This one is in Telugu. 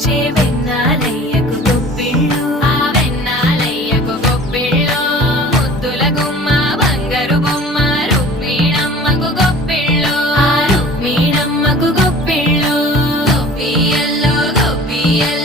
వచ్చే వెన్నాలయ్యకు గొప్పిళ్ళు ఆ వెన్నాలయ్యకు గొప్పిళ్ళు ముద్దుల గుమ్మ బంగారు బొమ్మ రుక్మిణమ్మకు గొప్పిళ్ళు ఆ రుక్మిణమ్మకు గొప్పిళ్ళు గొప్పియల్లో గొప్పియల్లో